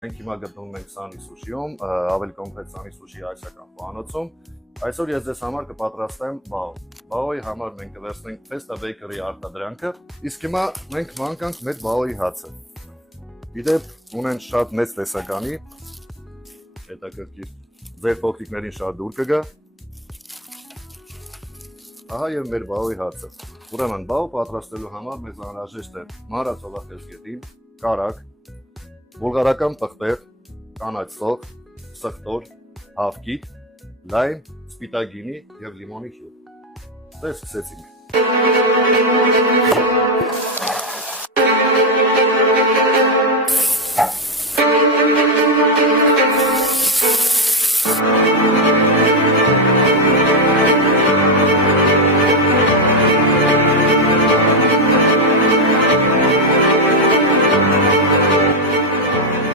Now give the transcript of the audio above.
Մենք հիմա գտնվում ենք Սանի Սուշիում, ավելի կոնկրետ Սանի Սուշի այսական խոհանոցում։ Այսօր ես ձեզ համար կպատրաստեմ բաո։ Բաոյի համար մենք կվերցնենք Festa Bakery արտադրանքը, իսկ հիմա մենք մանկանք մեր բաոյի հացը։ Գիտեք, ունեն շատ մեծ տեսականի, հետաքրքիր, ձեր փոքրիկներին շատ դուր կգա։ Ահա եւ մեր բաոյի հացը։ Ուրեմն բաո պատրաստելու համար մեզ անհրաժեշտ է մանրած օղակեզգետին, կարակ, բուլղարական պղպեղ, կանաչ սոխ, սխտոր, հավկիթ, լայմ, սպիտակ գինի եւ լիմոնի հյութ։ Դե սկսեցինք։